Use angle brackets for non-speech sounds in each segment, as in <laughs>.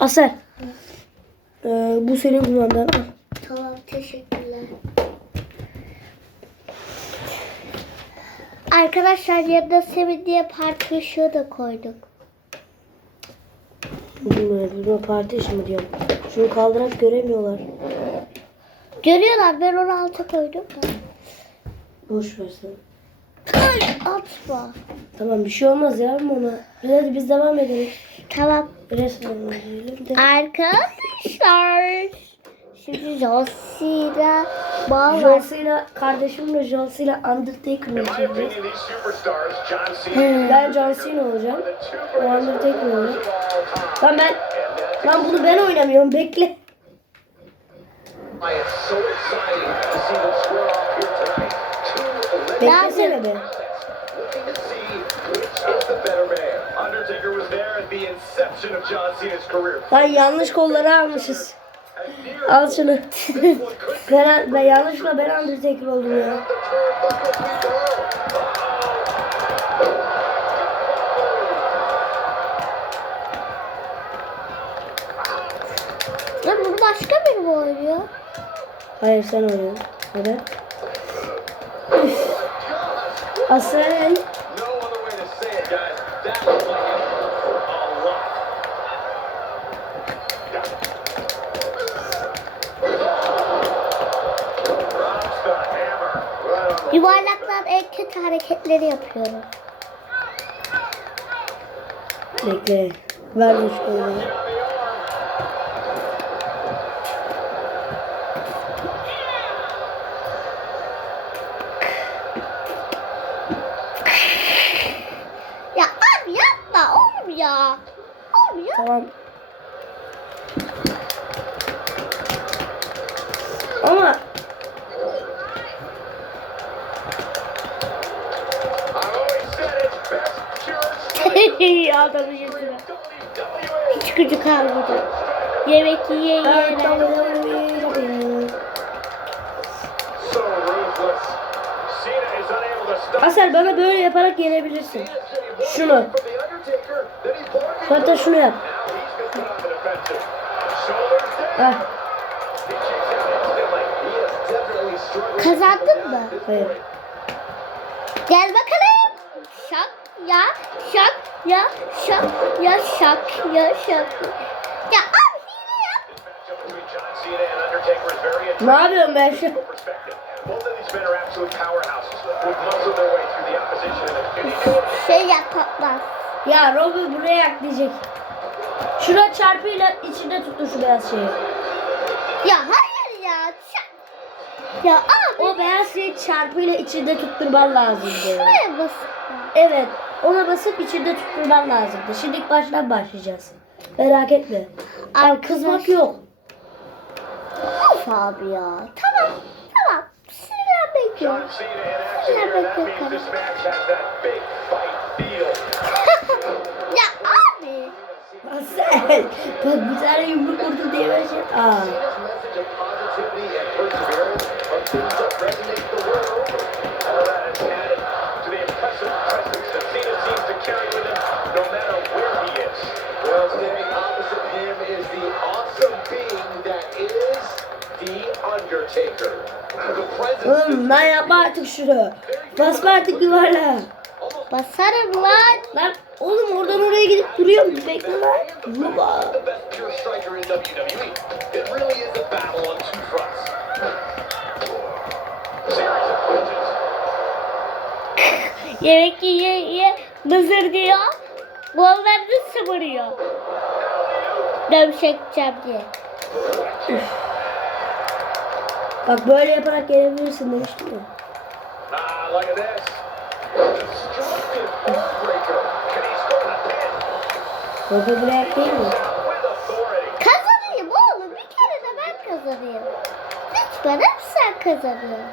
Asel. Ee, bu senin kumandan. Al. Tamam teşekkürler. Arkadaşlar yanında Semih diye parti ışığı da koyduk. Bilmiyorum. Bilmiyorum. Parti işi mi diyorum. Şunu kaldırarak göremiyorlar. Görüyorlar ben onu alta koydum da. Boş ver sen. Atma. Tamam bir şey olmaz ya ona. Hadi biz devam edelim. Tamam. Resmen de. Arkadaşlar. Şimdi Josie'yle bağlar. Johnson'la kardeşimle Johnson'la Undertaker'la In my çekeceğiz. John Cena, Ben John Cena olacağım. O Undertaker olacak. Lan ben Lan bunu ben oynamıyorum bekle. It's so exciting to see them Beklesene be. looking to see which is the better man. Undertaker was there at the inception of John Cena's career. Lan yanlış kolları almışız. Al şunu. <laughs> ben, ben yanlışla ben Undertaker oldum ya. Lan bunu başka biri mi oynuyor? Hayır sen oynuyorsun. Hadi. Üf. Asel. No other way to say it, guys. That was like a lot. Drops the hammer. Right on the Yuvarlaklar en kötü hareketleri yapıyorum. Bekle. Ver bu şu Gücü kalmadı. Yemek yiye. Asel bana böyle yaparak yenebilirsin. Şunu. Hatta şunu yap. Struggling. Kazandın mı? Hayır. Gel bakalım. Şak ya şak ya şak ya şak ya şak. Ya abi hile yap. Ne yapıyorum ben şu? Şey yap patlar. Ya Robby buraya yak diyecek. Şuna çarpıyla içinde tuttu şu beyaz şeyi. Ya hayır ya. Şak. Ya abi O beyaz şeyi çarpıyla içinde tutturman lazımdı. şuraya bas. Evet. Ona basıp içinde tutturman lazımdı. Şimdi baştan başlayacağız. Merak etme. Al kızmak yok. Of abi ya. Tamam. Tamam. Sinirlenmek yok. Fight feel. ya abi. Asel. Bak bir tane yumruk vurdu diye ben şey... Aa. Oğlum lan yapma artık şunu. Basma artık yuvarla. Basarım lan. Lan oğlum oradan oraya gidip duruyorum. Bekle lan. Baba. the best pure striker in WWE. It really is a battle on two fronts. Series of punches. Yemek yiye yiye mızır diyor. Kollarını sıvırıyor. Dövüşeceğim diye. Bak böyle yaparak gelebilirsin demiştim ya. Ah, pin? Robby buraya değil mi? Kazanayım oğlum. Bir kere de ben kazanayım. Lütfen hep sen kazanıyorsun.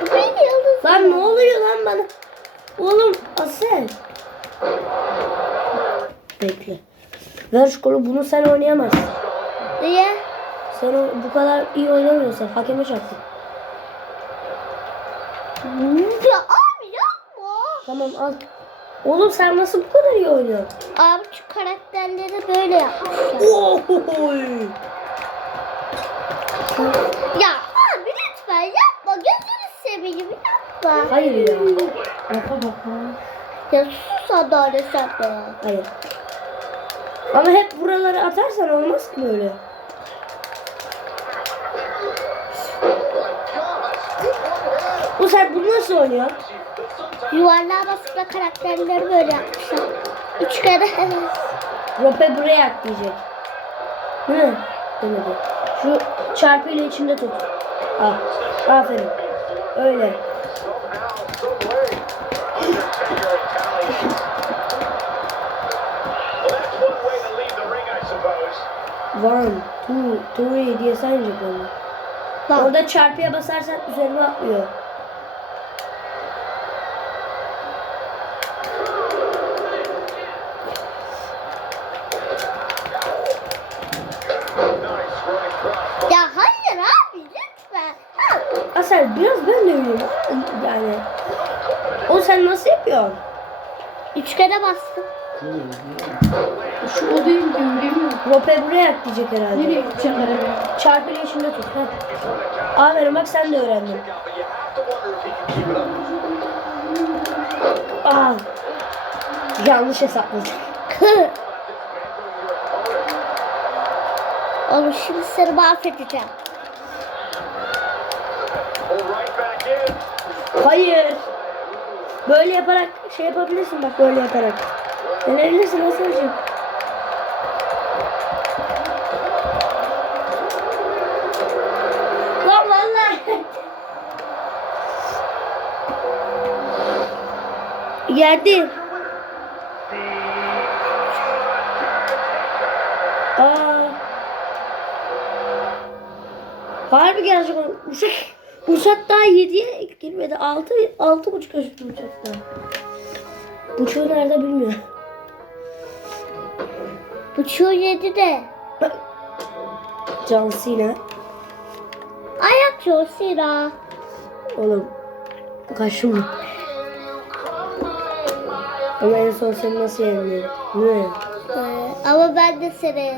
Bir yıldız. Lan ne oluyor lan bana? Oğlum Asel. Bekle. Ver şu kolu bunu sen oynayamazsın. Niye? Sen o, bu kadar iyi oynamıyorsan hakeme çarptın. Ya abi yapma. Tamam al. Oğlum sen nasıl bu kadar iyi oynuyorsun? Abi şu karakterleri böyle yapmışlar. Oy. Ya abi lütfen yapma. Gözünü seveyim yapma. Hayır ya. Baka baka. Ya sus adalet sen de ya. Hayır. Ama hep buraları atarsan olmaz ki böyle. Bu sen bunu nasıl oynuyorsun? Yuvarlığa basıp karakterleri böyle yapmışlar. Üç kere. Rope buraya at diyecek. Mi? Demedi. Şu çarpıyla içinde tut. Ah. Aferin. Öyle. One two, three diye onu. Bak. Orada çarpıya basarsan üzerine atlıyor. Üç kere bastım. Şu o değil diyorum mi? Rope buraya at diyecek herhalde. Nereye gideceğim ben? Çarpıyla içinde tut. Heh. Aferin bak sen de öğrendin. Aa. Yanlış hesapladım. <laughs> Oğlum şimdi seni mahvedeceğim. Hayır. Böyle yaparak şey yapabilirsin bak böyle yaparak. Deneyebilirsin nasıl olacak? Lan vallahi. Geldi. Aa. Harbi gelecek uçak. Uçak daha 7'ye girmedi. 6 altı buçuk üstü uçak daha. Buçuğu nerede bilmiyorum. Buçuğu yedi de. John Cena. Ayak Josira. Oğlum. Kaşım. Ama en son seni nasıl? Değil mi? Ee, ama ben de seni.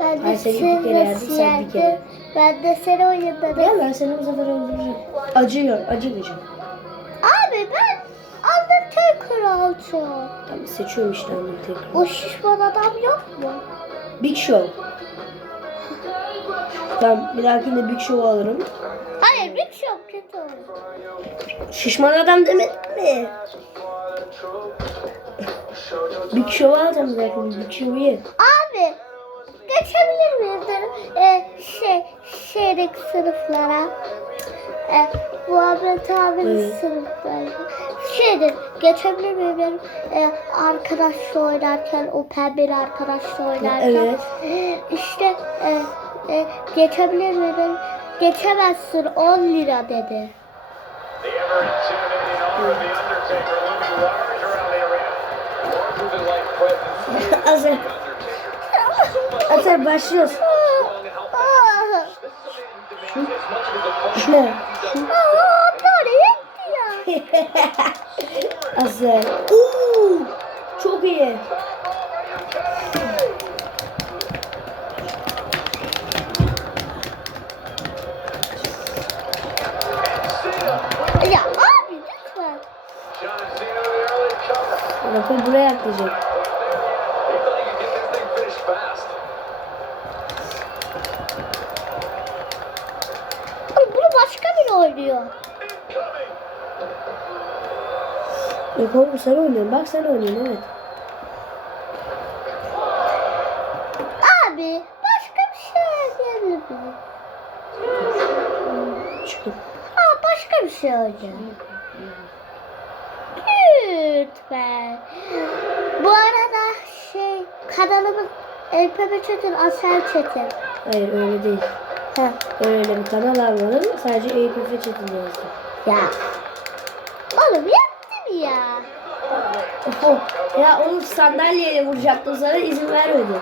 Ben de Hayır, seni bir kere yendim, nasıl yendim? Ben de seni oynadım. Gel ben seni bu sefer öldüreceğim. Acıyor, acımayacağım. Alacağım. Tamam seçiyorum işte annem tekrar. O şişman adam yok mu? Big Show. Tamam bir dahakinde Big Show'u alırım. Hayır bir şey yok kötü olur. Şişman adam demedim mi? Big Show'u alacağım zaten. Big Show'u. Abi geçebilir miyiz dedim. Ee, şey şeydeki sınıflara. Ee, Muhammed abinin sınıfları. Şeydir geçebilir miyim dedim. Ee, arkadaşla oynarken o pembeli arkadaşla oynarken. Evet. İşte e, e, geçebilir miyim. Geçemezsin 10 lira dedi. <laughs> Hazır. Hazır başlıyoruz. This is a man who demands as much of his opponent Şuna. ah, böyle yetti ya. <laughs> Hazır. Oo, çok iyi. Yok oğlum sen oynuyorsun. Bak sen oynuyorsun evet. Abi başka bir şey oynayabilir miyim? Çıkın. Aa başka bir şey oynayalım. Lütfen. Bu arada şey kanalımız LPB Çetin Asel Çetin. Hayır öyle değil. Ha. Öyle bir kanal almadım. Sadece EPF Çetin yazdım. Ya. Oğlum mi ya? Oho. Ya oğlum sandalyeyle vuracaktım sana izin vermedi.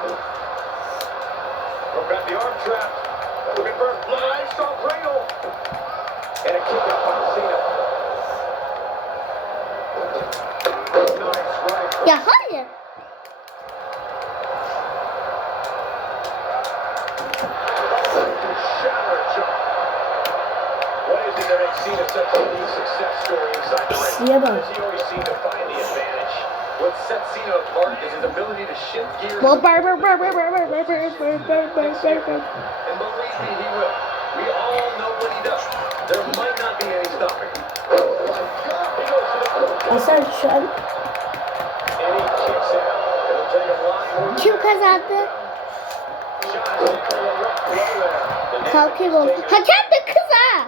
We've got And he kicks out. It'll take a lot more Kim kazandı? shots to pull a rough blow there. The Kalkayım oğlum. Hakem de kız ha.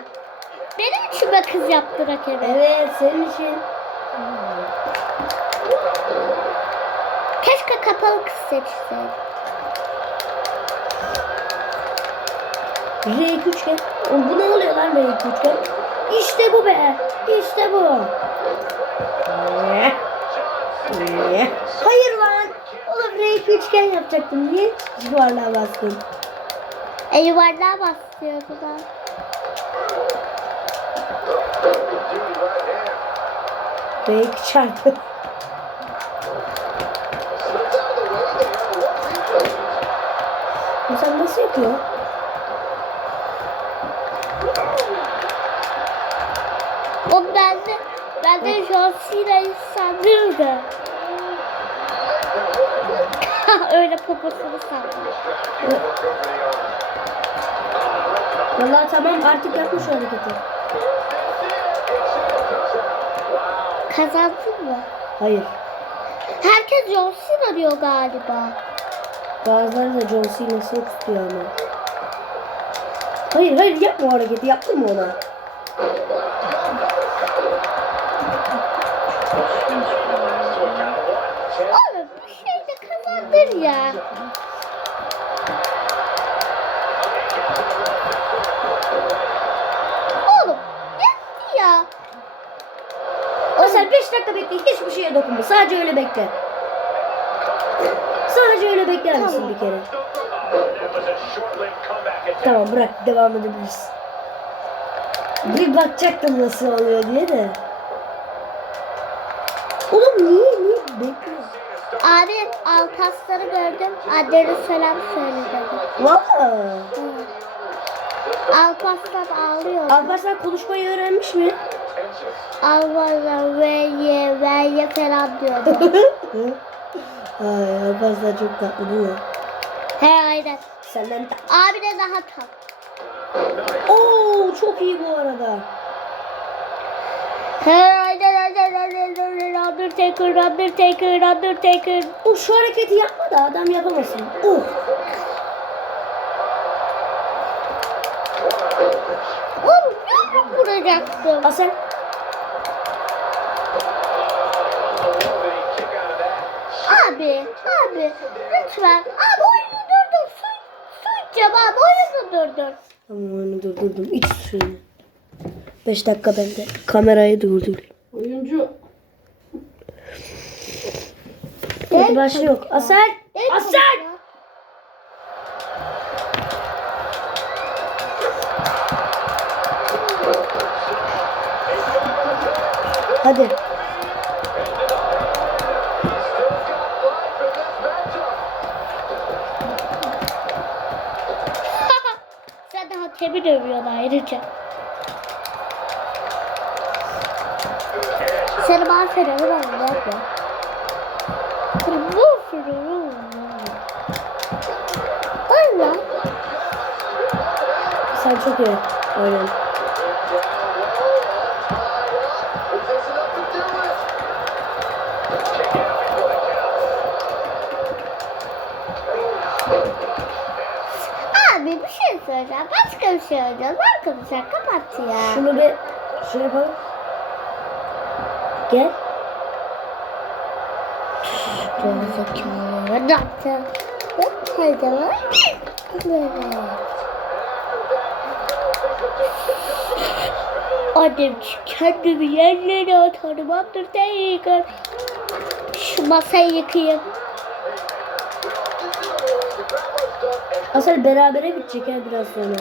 Benim için de kız yaptı rakemi. evet senin için Keşke kapalı kız seçseydim. R2 üçgen. Bu ne oluyor lan R2 üçgen? İşte bu be. İşte bu. Ne? Ne? Hayır lan. Oğlum R2 üçgen yapacaktım. Niye yuvarlığa bastın? E yuvarlığa bastırıyordu da. Belki çarptı. Sen nasıl yapıyor? O bende bende John Cena sandım. <laughs> Öyle poposunu sandım. Valla tamam artık yapmış hareketi. Kazandın mı? Hayır. Herkes John Cena diyor galiba. Bazıları da John Cena'sını tutuyor ama. Hayır hayır yapma o hareketi. Yaptın mı ona? Oğlum bir şey de kazandır ya. Sen 5 dakika bekle. Hiçbir şeye dokunma. Sadece öyle bekle. Sadece öyle bekler misin bir kere? Tamam bırak devam edebiliriz. Bir bakacaktım nasıl oluyor diye de. Oğlum niye niye bekliyorsun? Abi Alpasları gördüm. Annene selam söyle dedi. Valla. Alpaslan ağlıyor. Alparslan konuşmayı öğrenmiş mi? Alpaslan ve ye ve ye falan diyordu. <laughs> Ay Alparslan çok tatlı değil mi? He aynen. Senden ta- Abi de daha tatlı. Oo çok iyi bu arada. He aynen aynen aynen. Undertaker Undertaker Undertaker. O şu hareketi yapma da adam yapamasın. Oh. Oğlum ben vuracaktım. Asel. Abi abi lütfen. Abi oyunu durdur. Su, su içeceğim abi oyunu durdur. Tamam oyunu durdurdum. İç suyunu. 5 dakika bende. Kamerayı durdur. Oyuncu Hadi başlıyor. Asel. Asel. Hadi. Annemi dövüyordu ayrıca. Seni bana ferahı var mı? Yapma. Bu ferahı Allah. Sen çok iyi oynadın. Abi bir şey söyleyeceğim. Başka bir şey söyleyeceğim. Arkadaşlar kapat ya. Şunu bir şey yapalım. Gel. Gerizekalı. Ne yaptın? Hadi var. Annem kendimi yerlere atarım Undertaker. Şu masayı yıkayayım. Asel berabere bitecek ha biraz sonra.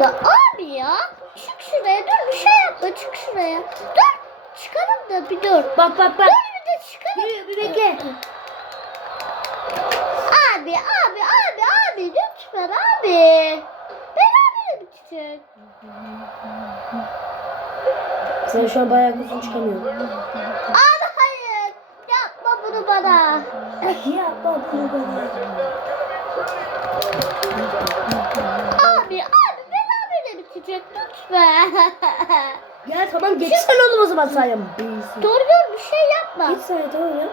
Ya abi ya. Çık şuraya dur bir şey yapma çık şuraya. Dur. Çıkalım da bir dur. Bak bak bak. Dur bir de çıkalım Geliyor bir bekle. Abi abi abi abi lütfen abi. Beraber bitecek. Sen şu an bayağı gözün çıkamıyor. Abi hayır. Yapma bunu bana. Yapma bunu bana. Abi abi beraber bitecek lütfen. <laughs> Ya tamam geçsen oğlum o zaman. Dur dur bir şey yapma. Git sahaya tamam ya.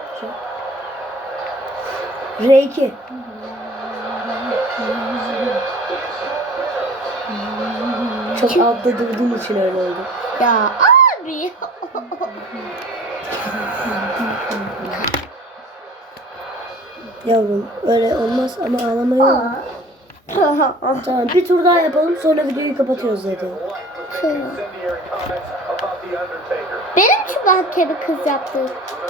R2. Çok altta durduğum için öyle oldu. Ya abi. Yavrum öyle olmaz ama ağlama yok. Tamam bir tur daha yapalım sonra videoyu kapatıyoruz Undertaker. Benim için mahkeme kız yaptı.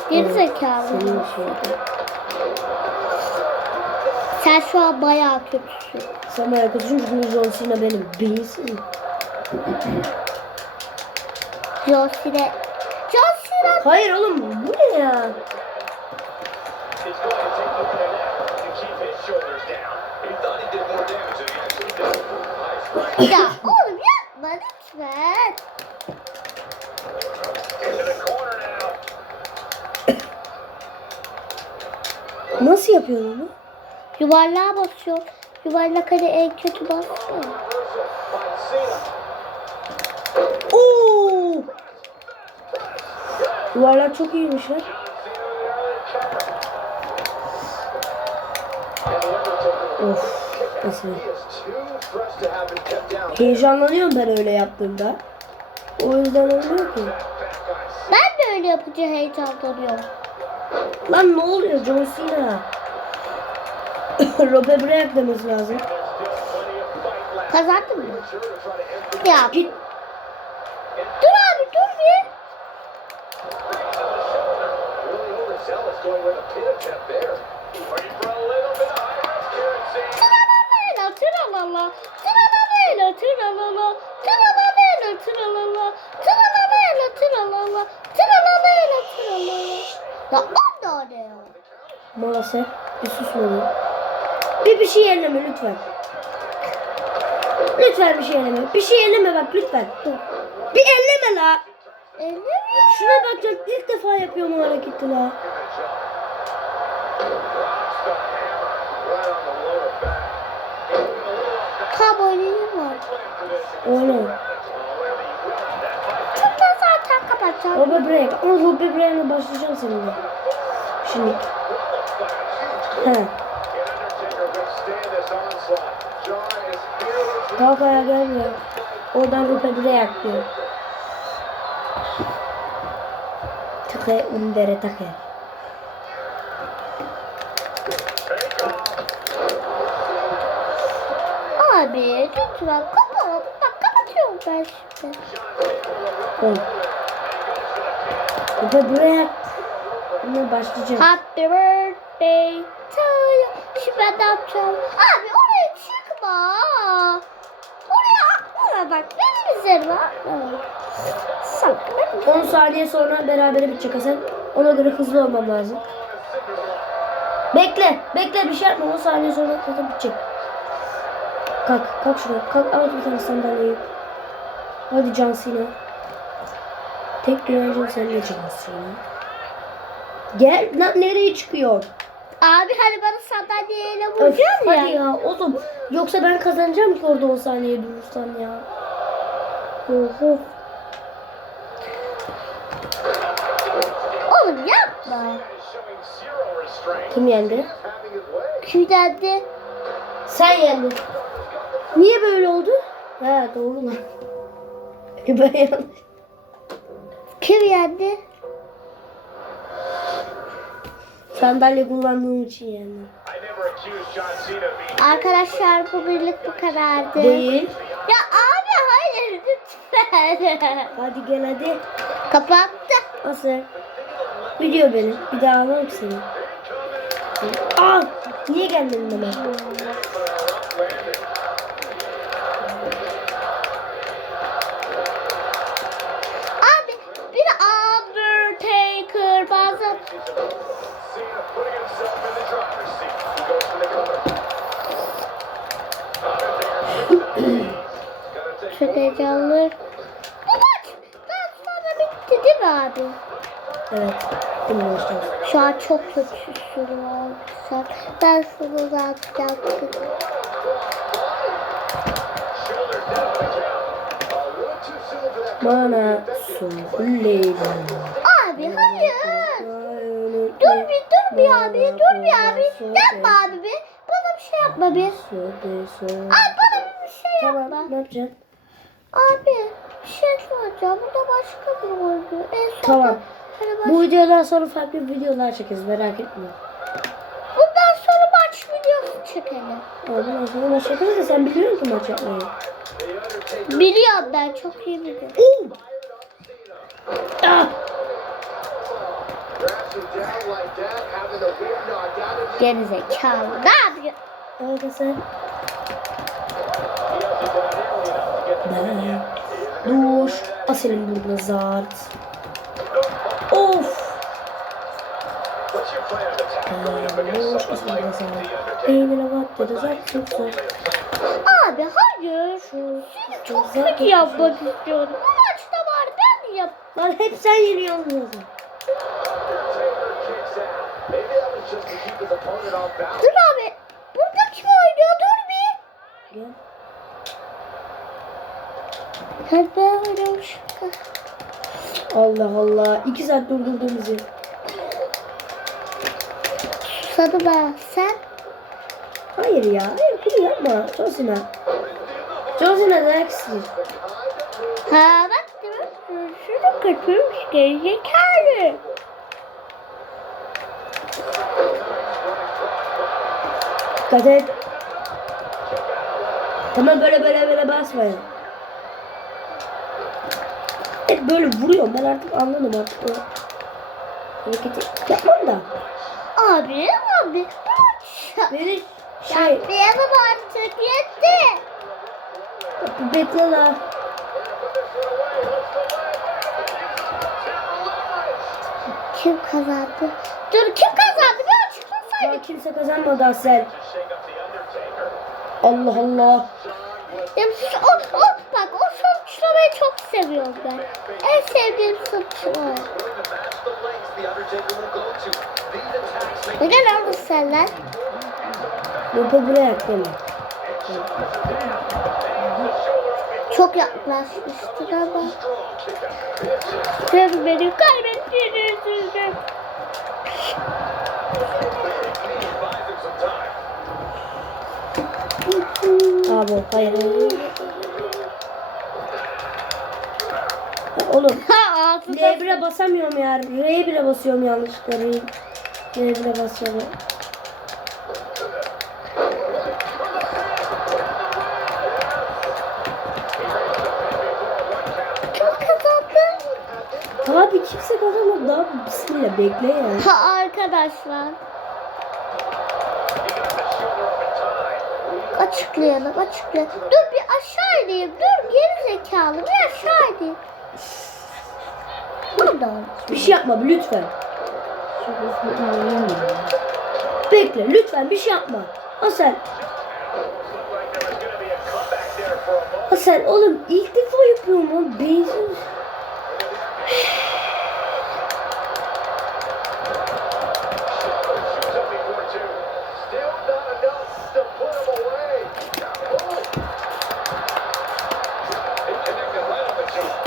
Geri zekalı. Senin şeydi. Sen şu an bayağı kötüsün. Sen bayağı kötüsün çünkü John Cena benim beyinsin. John Cena. John Cena. Hayır oğlum bu ne ya? Ya oğlum yapma lütfen. Nasıl yapıyorsun onu? Yuvarlığa basıyor. Yuvarlak hani en kötü basıyor. Oo! Duvarlar çok iyiymiş lan. Of. Nasıl? He is too fresh to have been kept down. Heyecanlanıyorum ben öyle yaptığımda. O yüzden olmuyor ki. Ben de öyle yapınca heyecanlanıyorum. Lan ne oluyor John Cena? <coughs> Robe Bryant demesi lazım. Kazandın mı? Ya Git. Ya o da ne ya? Maalesef bir susmadı. Bir bir şey elleme lütfen. Lütfen bir şey elleme. Bir şey elleme bak lütfen. Bir elleme la. Elli mi? Şuna bak canım ilk defa yapıyorum o hareketi la. Kabulüm var. Oğlum. Tıkla zaten kapatacağım. Robe Bryant. Ama Robe Bryant'la başlayacağım seninle. Şimdi. He. Ayağa gelmiyor. Oradan Robe Bryant diyor. Tıkı undere takı. Abi lütfen kapat. Bak kapatıyorum ben şimdi. Oğlum. Robe Bryant. Buna başlayacağım. Happy birthday to you. Şimdi ben ne yapacağım? Abi oraya çıkma. Oraya atlama bak. Benim üzerime. Sak. 10 saniye sonra berabere bitecek Hasan. Ona göre hızlı olmam lazım. Bekle, bekle bir şey yapma. 10 saniye sonra zaten bitecek. Kalk, kalk şuraya. Kalk al bir tane sandalyeyi. Hadi Can Cena. Tek güvencim Can Cena. Gel, lan nereye çıkıyor? Abi hani bana sandalyeyle vuracaksın hadi ya. ya oğlum. Yoksa ben kazanacağım ki orada 10 saniye durursam ya. Oho. Oğlum yapma. Kim yendi? Way. Kimdendi? Sen yendin. Niye böyle oldu? Ha doğru lan. <laughs> ben yanlış. Kim yendi? Sandalye kullandığım için yendim. I never accused John Cena of being Arkadaşlar bu birlik bu kadardı. Değil. Ya abi hayır lütfen. Hadi gel hadi. Kapattı. Nasıl? Biliyor beni. Bir daha almam seni. Aa! Niye gelmedin hemen? Evet. Bilmiyorum. Şu an çok kötü sürüyor. Sen, ben sana that. Bana söyleyeyim. Abi hayır. Dur bir dur bir abi dur bir abi. Yapma abi bir. Bana bir şey yapma bir. Abi bana bir şey Tamam yapma. ne yapacaksın? Abi bir şey soracağım. Burada başka bir oyuncu. En son Tamam. Bu videodan sonra farklı videolar çekeriz merak etme. Bundan sonra maç videosu çekelim. Ondan sonra maç yaparız da sen biliyor musun maç yapmayı? Biliyorum ben çok iyi biliyorum. Oo! Ah! grabs him down like that, having the wind knocked out of him. Geri zekalı. Ne yapıyor? Arkadaşlar the dur. Asel'in burada zart. Of. Abi hayır. Seni çok kötü yapmak istiyorum. Bu maçta var ben yap. Lan hep sen yeniyorsun. Dur abi. Burada kim oynuyor? Dur bir. Gel. Hadi ben oynamışım. Allah Allah. İki saat durdurdun bizi. Susadım ha. Sen? Hayır ya. Hayır bunu yapma. John Cena. John Cena dayak istiyor. Ha bak mi? Şunu kaçırmış gerizekalı. Dikkat et. Tamam böyle böyle böyle basmayın. Hep böyle vuruyorum. Ben artık anladım artık o hareketi yapmam da. Abi abi. Beni şey Yapmayalım artık yetti. bekle la. Kim kazandı? Dur kim kazandı? Bir açıklasaydık. Daha kimse kazanmadı Asel. Allah Allah. Ya o, o, bak o sonuçlamayı çok seviyorum ben. En sevdiğim sonuçlama. Willing to match the lengths the Undertaker will go to. These attacks make Ne Abi hayır. Oğlum Ha ağzına. L1'e basamıyorum ya. R1'e basıyorum yanlışlıkla. R- R1'e basıyorum. Abi kimse kazanmadı. Daha bismillah bekle ya. Ha arkadaşlar. Açıklayalım açıklayalım. Dur bir aşağı ineyim. Dur geri zekalı bir aşağı ineyim. Buradan. Bir şey yapma lütfen. Bekle lütfen bir şey yapma. Hasan. Hasan oğlum ilk defa yapıyorum. Beyzin.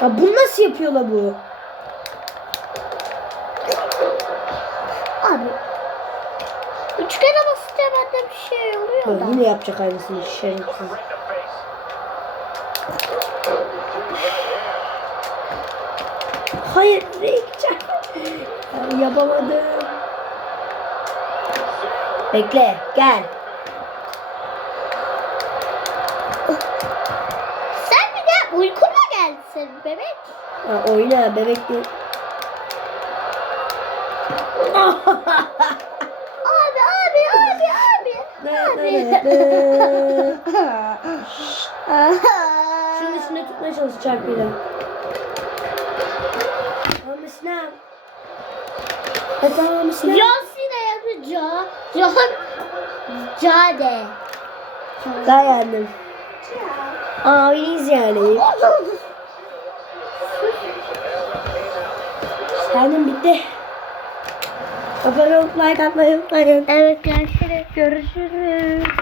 Ya bu nasıl yapıyorlar bu? Abi. Üç kere basınca bende bir şey oluyor Bak, da. yine yapacak aynısını şerefsiz. Right in the face. Hayır Rekçak. Yapamadım. Bekle gel. Sen bir de uykuna senin bebek. Ha, oyna bebek değil. Abi abi abi abi. Abi. <laughs> Şunun üstüne tutmaya çalış çarpıyla. Tamam sınav. E. John Cena yapınca John Cade. Dayandım. Abiyiz yani. Kendim bitti. Abone olup like atmayı unutmayın. Evet görüşürüz. Görüşürüz.